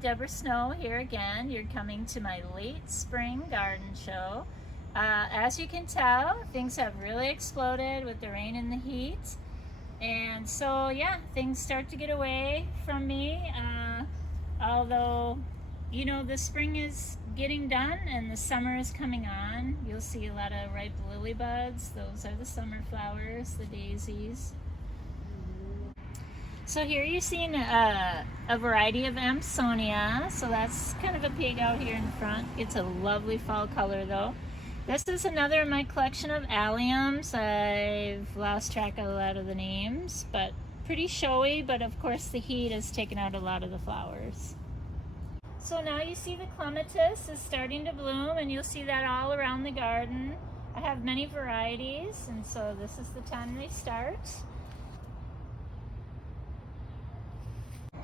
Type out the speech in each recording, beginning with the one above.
Deborah Snow here again. You're coming to my late spring garden show. As you can tell, things have really exploded with the rain and the heat. And so, yeah, things start to get away from me. Although, you know, the spring is getting done and the summer is coming on. You'll see a lot of ripe lily buds. Those are the summer flowers, the daisies. So here you're seeing a variety of Amsonia. So that's kind of a pig out here in front. It's a lovely fall color though. This is another in my collection of alliums. I've lost track of a lot of the names, but pretty showy, but of course the heat has taken out a lot of the flowers. So now you see the Clematis is starting to bloom, and you'll see that all around the garden. I have many varieties, and so this is the time they start.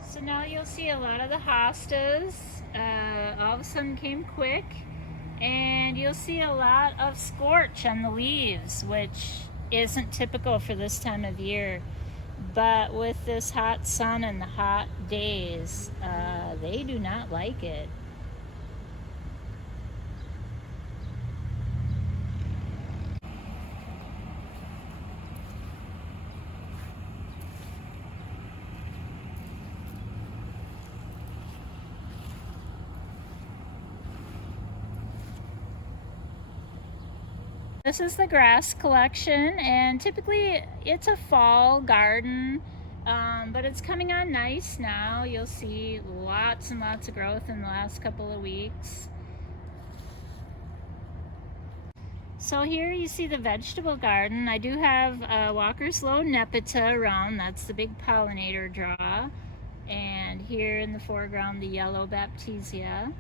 So now you'll see a lot of the hostas all of a sudden came quick, and you'll see a lot of scorch on the leaves, which isn't typical for this time of year. But with this hot sun and the hot days, they do not like it. This is the grass collection, and typically it's a fall garden, but it's coming on nice now. You'll see lots and lots of growth in the last couple of weeks. So here you see the vegetable garden. I do have Walker's Low Nepeta around. That's the big pollinator draw. And here in the foreground, the yellow Baptisia.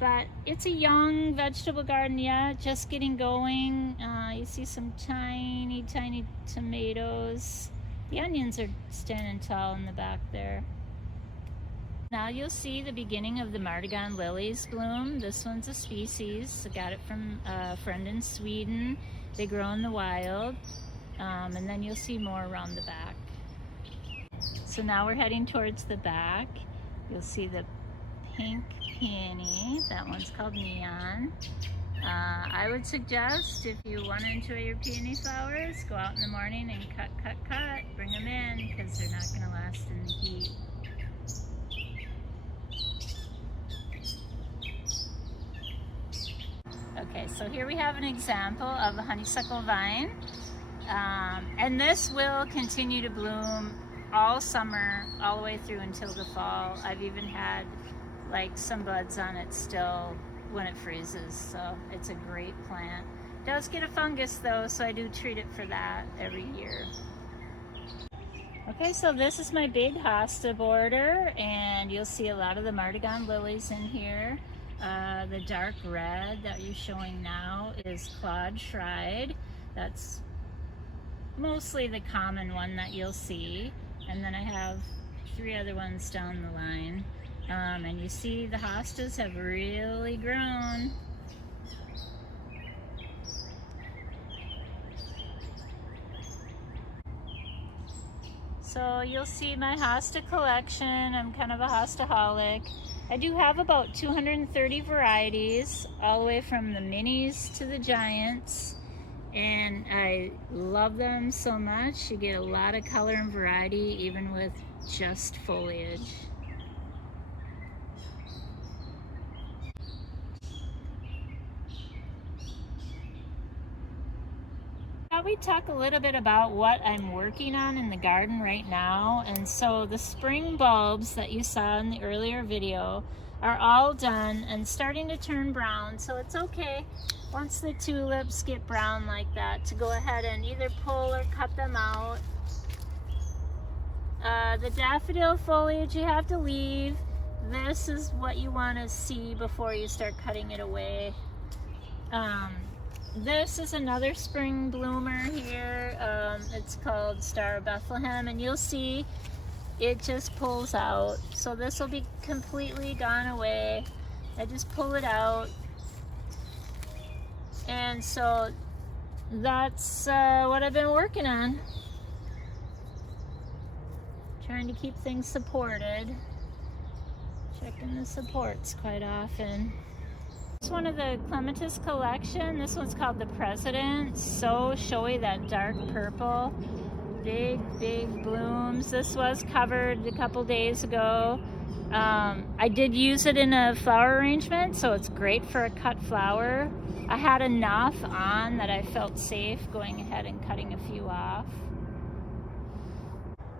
But it's a young vegetable garden yet, just getting going. You see some tiny, tiny tomatoes. The onions are standing tall in the back there. Now you'll see the beginning of the Martagon lilies bloom. This one's a species. I got it from a friend in Sweden. They grow in the wild. And then you'll see more around the back. So now we're heading towards the back. You'll see the pink peony. That one's called Neon. I would suggest, if you want to enjoy your peony flowers, go out in the morning and cut. Bring them in, because they're not going to last in the heat. Okay, so here we have an example of a honeysuckle vine. And this will continue to bloom all summer, all the way through until the fall. I've even had like some buds on it still when it freezes, so it's a great plant. It does get a fungus though, so I do treat it for that every year. Okay, so this is my big hosta border, and you'll see a lot of the Martagon lilies in here. The dark red that you're showing now is Claude Shride. That's mostly the common one that you'll see, and then I have 3 other ones down the line. And you see the hostas have really grown. So you'll see my hosta collection. I'm kind of a hostaholic. I do have about 230 varieties, all the way from the minis to the giants. And I love them so much. You get a lot of color and variety, even with just foliage. We talk a little bit about what I'm working on in the garden right now. And so the spring bulbs that you saw in the earlier video are all done and starting to turn brown. So it's okay, once the tulips get brown like that, to go ahead and either pull or cut them out. The daffodil foliage you have to leave. This is what you want to see before you start cutting it away. This is another spring bloomer here. It's called Star of Bethlehem, and you'll see it just pulls out. So this will be completely gone away. I just pull it out. And so that's what I've been working on. Trying to keep things supported. Checking the supports quite often. It's one of the Clematis collection. This one's called the President. So showy, that dark purple. Big blooms. This was covered a couple days ago. I did use it in a flower arrangement, so it's great for a cut flower. I had enough on that I felt safe going ahead and cutting a few off.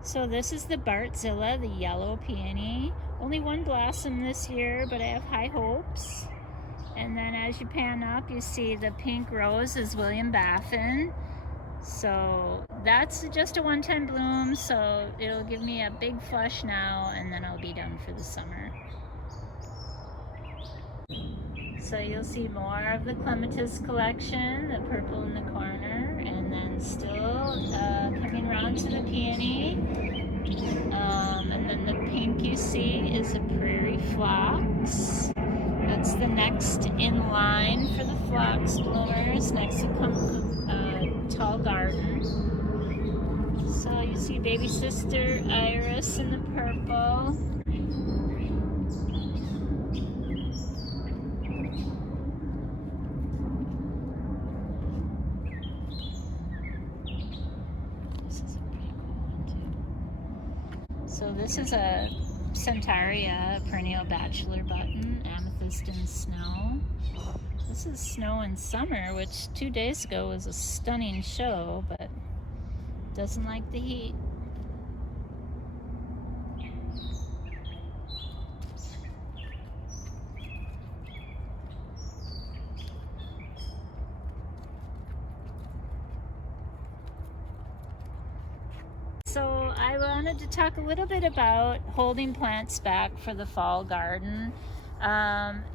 So this is the Bartzilla, the yellow peony. Only one blossom this year, but I have high hopes. And then as you pan up, you see the pink rose is William Baffin. So that's just a one-time bloom, so it'll give me a big flush now, and then I'll be done for the summer. So you'll see more of the Clematis collection, the purple in the corner, and then still coming around to the peony. And then the pink you see is a Prairie Phlox. That's the next in line for the phlox bloomers, next to tall garden. So you see baby sister iris in the purple. So this is a Centaurea perennial bachelor button, amethyst in snow. This is snow in summer, which 2 days ago was a stunning show, but doesn't like the heat. So I wanted to talk a little bit about holding plants back for the fall garden.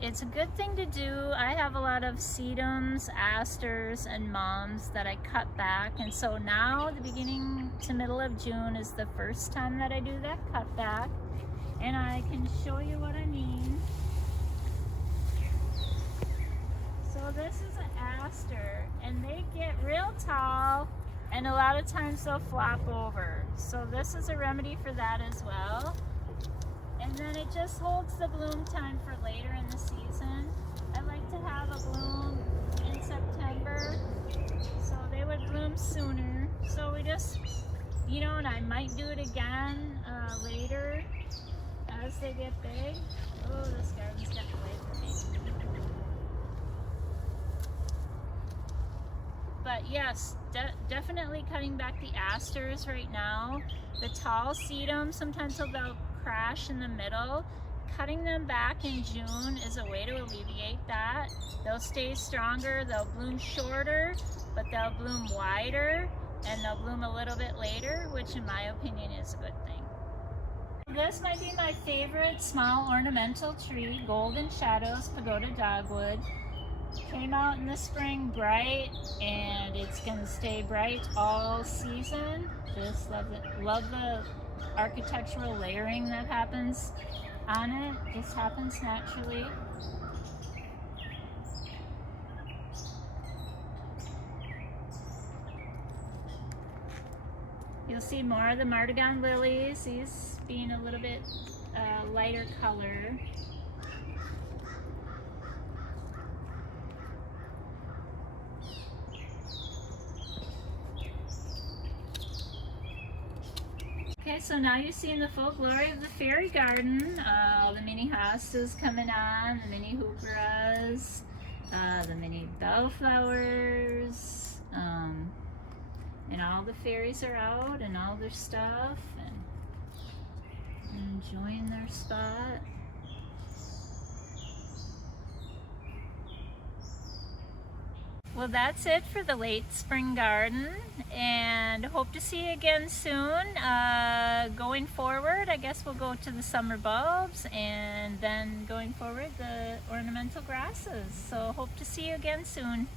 It's a good thing to do. I have a lot of sedums, asters, and mums that I cut back, and so now the beginning to middle of June is the first time that I do that cut back, and I can show you what I mean. So this is an aster, and they get real tall, and a lot of times they'll flop over. So this is a remedy for that as well. And then it just holds the bloom time for later in the season. I like to have a bloom in September, so they would bloom sooner. So we just, you know, and I might do it again later as they get big. Oh, this garden's getting away from me. But yes, definitely cutting back the asters right now. The tall sedum, sometimes they'll crash in the middle. Cutting them back in June is a way to alleviate that. They'll stay stronger, they'll bloom shorter, but they'll bloom wider, and they'll bloom a little bit later, which in my opinion is a good thing. This might be my favorite small ornamental tree, Golden Shadows Pagoda Dogwood. Came out in the spring bright, and it's going to stay bright all season. Just love it. Love the architectural layering that happens on it. Just happens naturally. You'll see more of the Martagon lilies, these being a little bit lighter color. Okay, so now you see in the full glory of the fairy garden, all the mini hostas coming on, the mini hooperas, the mini bellflowers, and all the fairies are out and all their stuff and enjoying their spot. Well, that's it for the late spring garden, and hope to see you again soon. Going forward, I guess we'll go to the summer bulbs, and then going forward, the ornamental grasses. So hope to see you again soon.